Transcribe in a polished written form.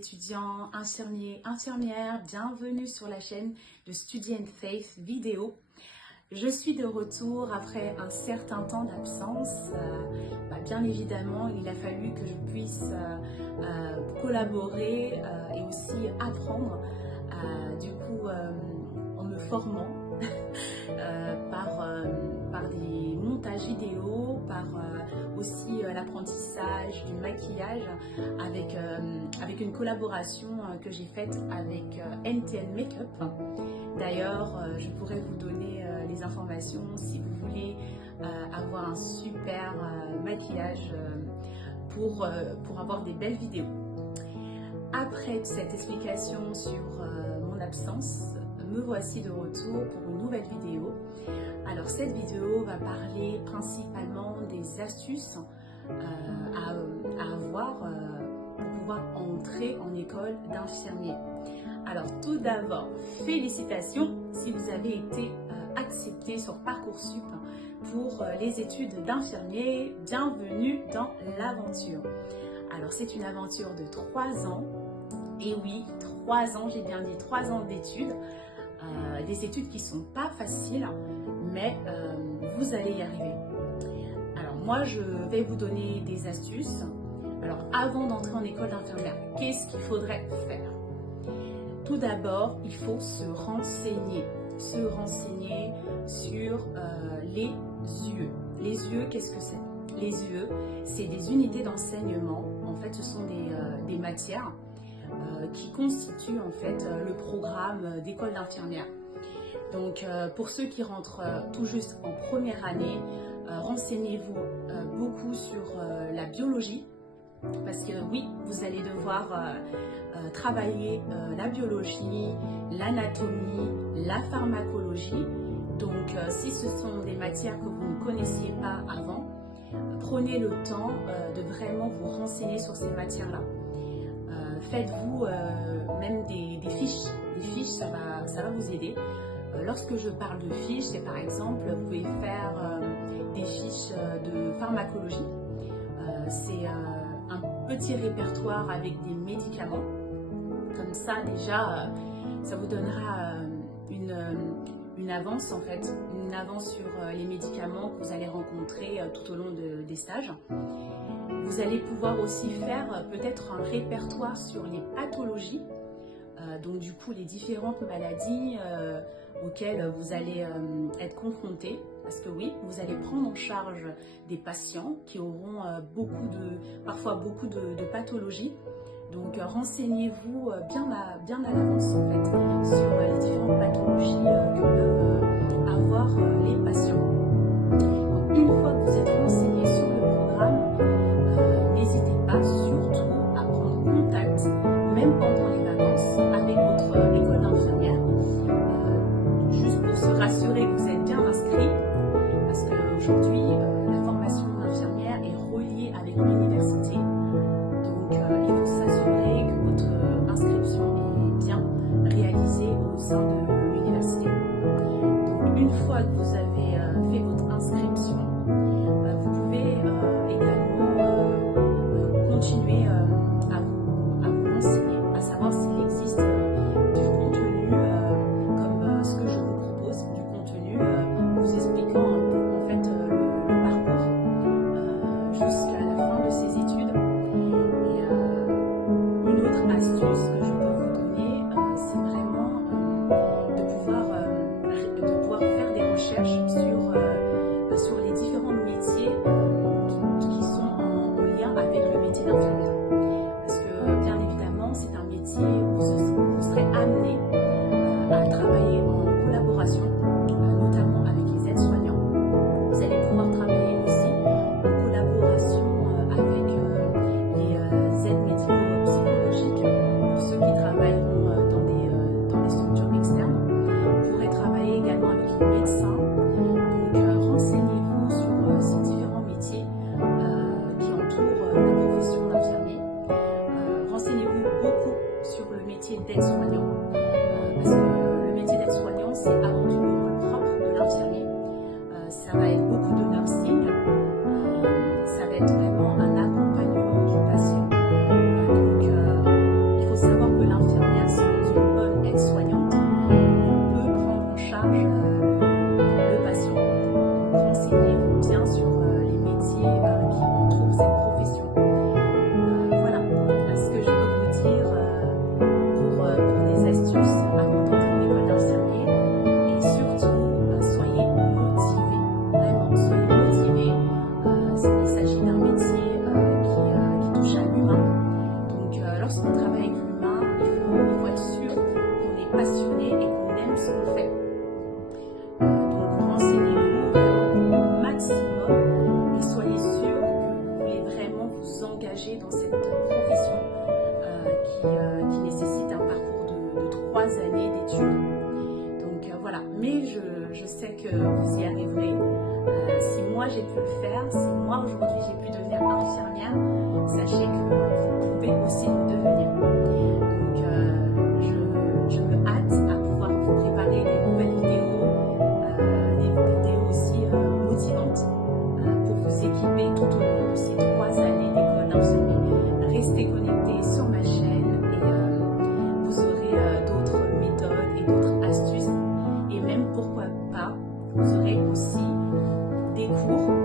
étudiants, infirmiers, infirmières, bienvenue sur la chaîne de Study and Faith vidéo. Je suis de retour après un certain temps d'absence. Bien évidemment, il a fallu que je puisse collaborer et aussi apprendre, en me formant par des montages vidéo, par aussi l'apprentissage du maquillage avec une collaboration que j'ai faite avec NTN Makeup. D'ailleurs, je pourrais vous donner les informations si vous voulez avoir un super maquillage pour avoir des belles vidéos. Après cette explication sur mon absence, me voici de retour pour une nouvelle vidéo. Alors cette vidéo va parler principalement des astuces à avoir pour pouvoir entrer en école d'infirmier. Alors tout d'abord, félicitations si vous avez été accepté sur Parcoursup pour les études d'infirmier. Bienvenue dans l'aventure. Alors c'est une aventure de 3 ans. Et oui, 3 ans, j'ai bien dit 3 ans d'études. Des études qui ne sont pas faciles, mais vous allez y arriver. Alors moi, je vais vous donner des astuces. Alors avant d'entrer en école d'infirmière, qu'est-ce qu'il faudrait faire? Tout d'abord, il faut se renseigner sur les yeux. Les yeux, qu'est-ce que c'est? Les yeux, c'est des unités d'enseignement. En fait, ce sont des matières qui constituent en fait le programme d'école d'infirmière. Donc pour ceux qui rentrent tout juste en première année, renseignez-vous beaucoup sur la biologie, parce que oui, vous allez devoir travailler la biologie, l'anatomie, la pharmacologie. Donc si ce sont des matières que vous ne connaissiez pas avant, prenez le temps de vraiment vous renseigner sur ces matières-là. Faites-vous même des fiches. Des fiches, ça va vous aider. Lorsque je parle de fiches, c'est par exemple, vous pouvez faire des fiches de pharmacologie. C'est un petit répertoire avec des médicaments. Comme ça, déjà, ça vous donnera une avance en fait, une avance sur les médicaments que vous allez rencontrer tout au long des stages. Vous allez pouvoir aussi faire peut-être un répertoire sur les pathologies, donc du coup les différentes maladies auxquelles vous allez être confrontés, parce que oui, vous allez prendre en charge des patients qui auront parfois beaucoup de pathologies. Donc renseignez-vous bien à l'avance en fait sur les différentes pathologies que peuvent avoir les patients. Donc, une fois que vous êtes renseigné sur le programme, n'hésitez pas surtout à prendre contact, même pendant les vacances, avec votre école d'infirmière, juste pour se rassurer que vous êtes bien inscrit, parce qu'aujourd'hui, la formation d'infirmière est reliée avec l'université. Donc, il faut s'assurer que votre inscription est bien réalisée au sein de l'université. Donc, une fois que vous avez fait faire. Si moi aujourd'hui j'ai pu devenir infirmière, sachez que vous pouvez aussi le devenir. Donc je me hâte à pouvoir vous préparer des nouvelles vidéos, des vidéos aussi motivantes pour vous équiper tout au long de ces 3 années d'école d'infirmier. Restez connectés sur ma chaîne et vous aurez d'autres méthodes et d'autres astuces, et même pourquoi pas vous aurez aussi des cours